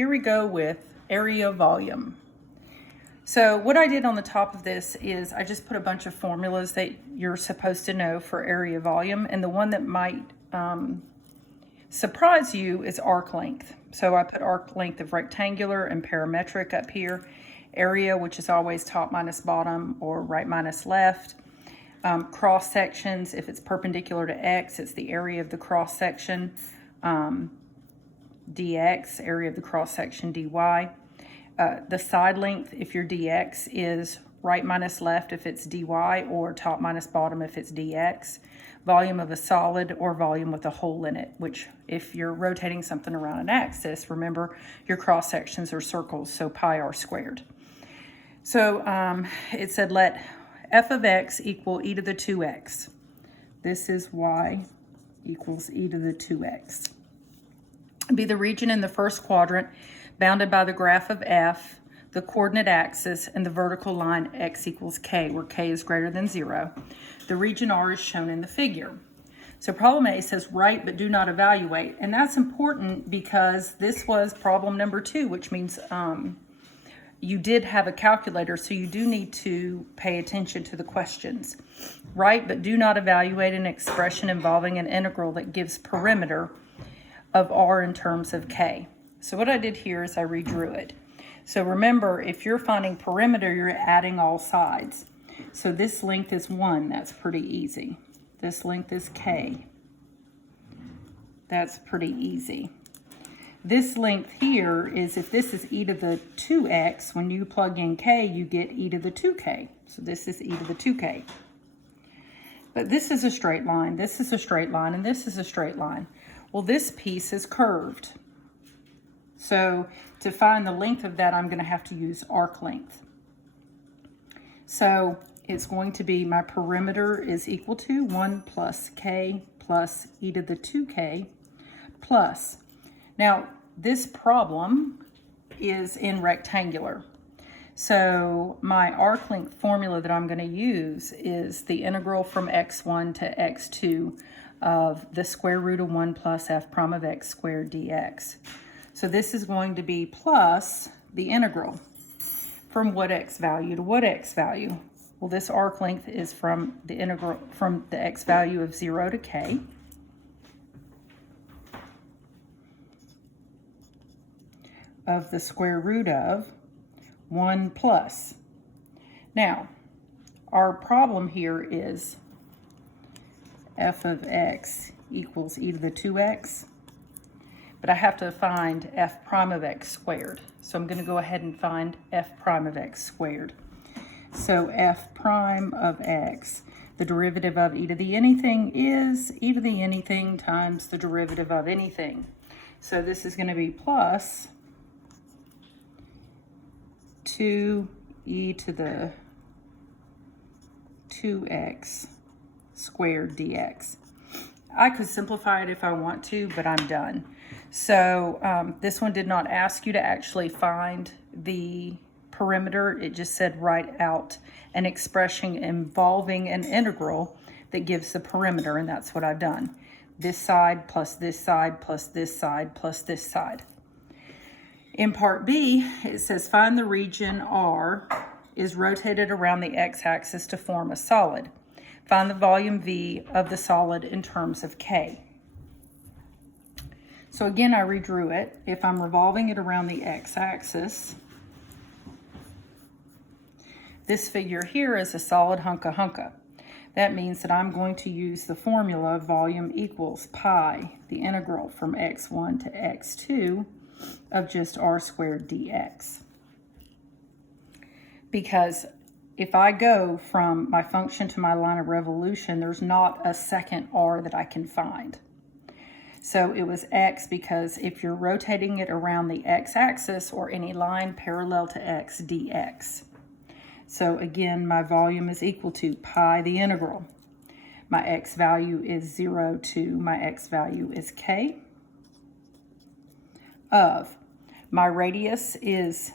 here we go with area volume. So what I did on the top of this is I just put a bunch of formulas that you're supposed to know for area volume, and the one that might surprise you is arc length. So I put arc length of rectangular and parametric up here. Area, which is always top minus bottom or right minus left. Cross sections, if it's perpendicular to X, it's the area of the cross section. dx, area of the cross section dy. The side length, if your dx is right minus left if it's dy, or top minus bottom if it's dx. Volume of a solid or volume with a hole in it, which if you're rotating something around an axis, remember your cross sections are circles, so pi r squared. So it said let f of x equal e to the 2x. This is y equals e to the 2x. Be the region in the first quadrant bounded by the graph of f, the coordinate axis, and the vertical line x equals k, where k is greater than 0. The region R is shown in the figure. So problem A says write but do not evaluate, and that's important because this was problem number 2, which means you did have a calculator, so you do need to pay attention to the questions. Write but do not evaluate an expression involving an integral that gives perimeter of R in terms of K. So what I did here is I redrew it. So remember, if you're finding perimeter, you're adding all sides. So this length is 1, that's pretty easy. This length is K. That's pretty easy. This length here is, if this is e to the 2x, when you plug in k, you get e to the 2k. So this is e to the 2k. But this is a straight line, this is a straight line, and this is a straight line. Well, this piece is curved. So to find the length of that, I'm going to have to use arc length. So it's going to be, my perimeter is equal to 1 plus k plus e to the 2k plus. Now, this problem is in rectangular. So my arc length formula that I'm going to use is the integral from x1 to x2 of the square root of 1 plus f prime of x squared dx. So this is going to be plus the integral from what x value to what x value. Well, this arc length is from the integral from the x value of 0 to k. Of the square root of 1 plus. Now, our problem here is f of x equals e to the 2x, but I have to find f prime of x squared. So I'm going to go ahead and find f prime of x squared. So f prime of x, the derivative of e to the anything is e to the anything times the derivative of anything. So this is going to be plus 2e to the 2x squared dx. I could simplify it if I want to, but I'm done. So this one did not ask you to actually find the perimeter. It just said write out an expression involving an integral that gives the perimeter, and that's what I've done. This side plus this side plus this side plus this side. In part B, it says find the region R is rotated around the x-axis to form a solid. Find the volume V of the solid in terms of K. So again, I redrew it. If I'm revolving it around the x-axis, this figure here is a solid hunka-hunka. That means that I'm going to use the formula volume equals pi, the integral from x1 to x2 of just r squared dx. Because if I go from my function to my line of revolution, there's not a second r that I can find. So it was x because if you're rotating it around the x-axis or any line parallel to x, dx. So again, my volume is equal to pi the integral. My x value is 0 to my x value is k. Of my radius is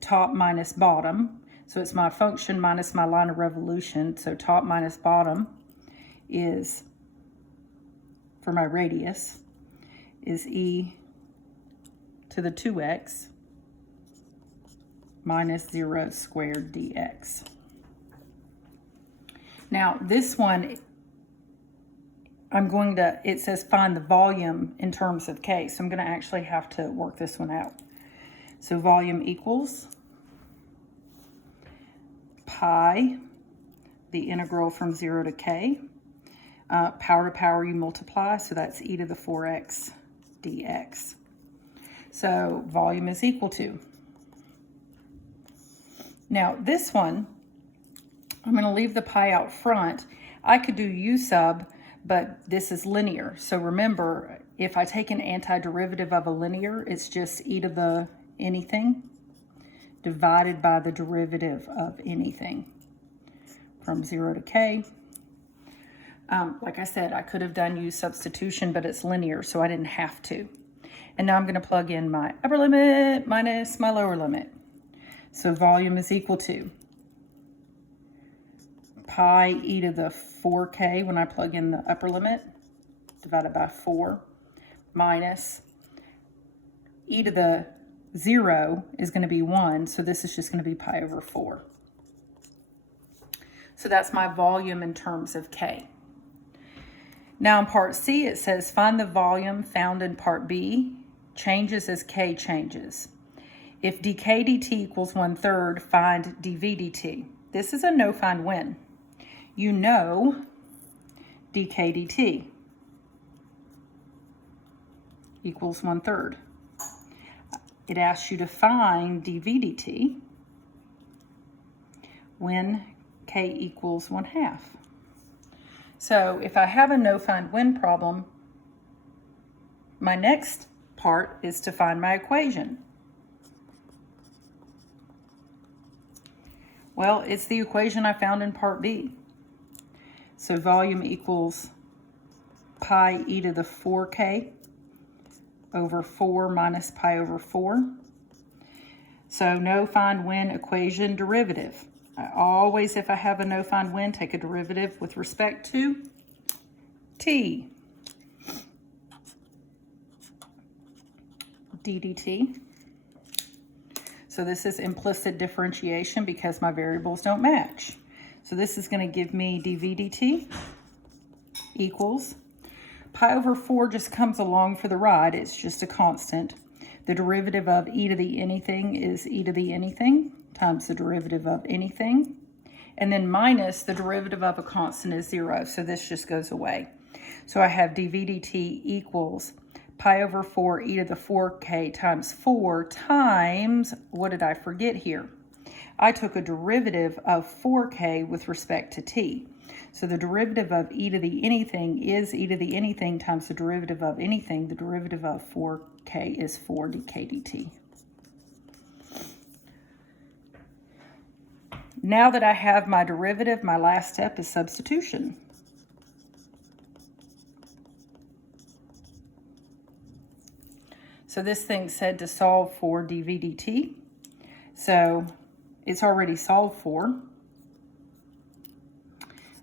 top minus bottom, so it's my function minus my line of revolution, so top minus bottom is, for my radius, is e to to the 2x minus 0 squared dx. Now this one, it says find the volume in terms of k, so I'm going to actually have to work this one out. So volume equals pi, the integral from 0 to k, power to power you multiply, so that's e to the 4x dx. So volume is equal to. Now this one, I'm going to leave the pi out front. I could do u sub, but this is linear. So remember, if I take an antiderivative of a linear, it's just e to the anything divided by the derivative of anything from 0 to k. Like I said, I could have done u substitution, but it's linear, so I didn't have to. And now I'm going to plug in my upper limit minus my lower limit. So volume is equal to pi e to the 4k when I plug in the upper limit, divided by 4, minus e to the 0 is going to be 1, so this is just going to be pi over 4. So that's my volume in terms of k. Now in part C, it says find the volume found in part B, changes as k changes. If dk dt equals 1/3, find dv dt. This is a no find when. You know dk dt equals 1/3. It asks you to find dv dt when k equals 1/2. So if I have a no find when problem, my next part is to find my equation. Well, it's the equation I found in part B. So volume equals pi e to the 4k over 4 minus pi over 4. So no find when equation derivative. I always, if I have a no find when, take a derivative with respect to t. d dt. So this is implicit differentiation because my variables don't match. So this is going to give me dv dt equals pi over 4 just comes along for the ride. It's just a constant. The derivative of e to the anything is e to the anything times the derivative of anything. And then minus the derivative of a constant is 0. So this just goes away. So I have dv dt equals pi over 4 e to the 4k times 4 times, what did I forget here? I took a derivative of 4k with respect to t. So the derivative of e to the anything is e to the anything times the derivative of anything. The derivative of 4k is 4 dk dt. Now that I have my derivative, my last step is substitution. So this thing said to solve for dv dt. So it's already solved for.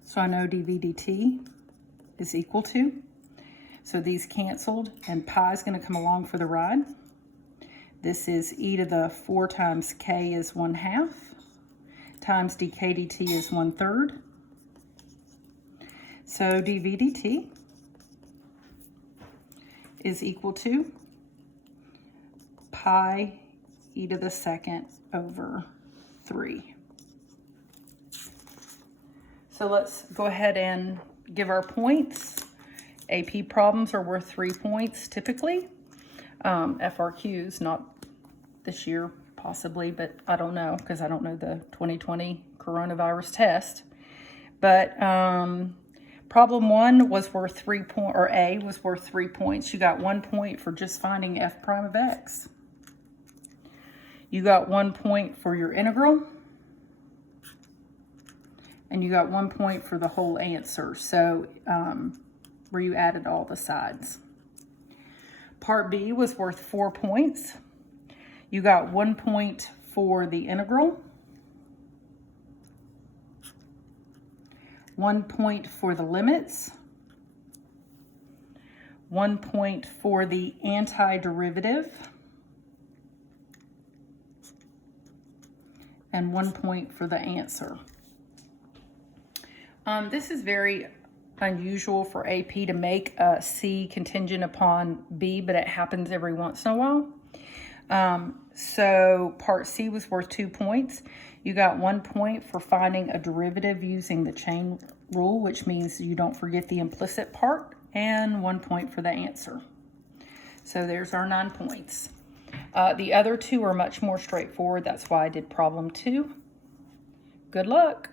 So I know dv dt is equal to. So these canceled, and pi is going to come along for the ride. This is e to the 4 times k is 1/2 times dk dt is 1/3. So dv dt is equal to pi e to the 2nd over 3. So let's go ahead and give our points. AP problems are worth 3 points typically. FRQs, not this year possibly, but I don't know because I don't know the 2020 coronavirus test. But problem 1 was worth 3 points, or A was worth 3 points. You got 1 point for just finding f prime of x. You got 1 point for your integral. And you got 1 point for the whole answer. So where you added all the sides. Part B was worth 4 points. You got 1 point for the integral, 1 point for the limits, 1 point for the antiderivative, and 1 point for the answer. This is very unusual for AP to make C contingent upon B, but it happens every once in a while. So part C was worth 2 points. You got 1 point for finding a derivative using the chain rule, which means you don't forget the implicit part, and 1 point for the answer. So there's our 9 points. The other two are much more straightforward. That's why I did problem 2. Good luck.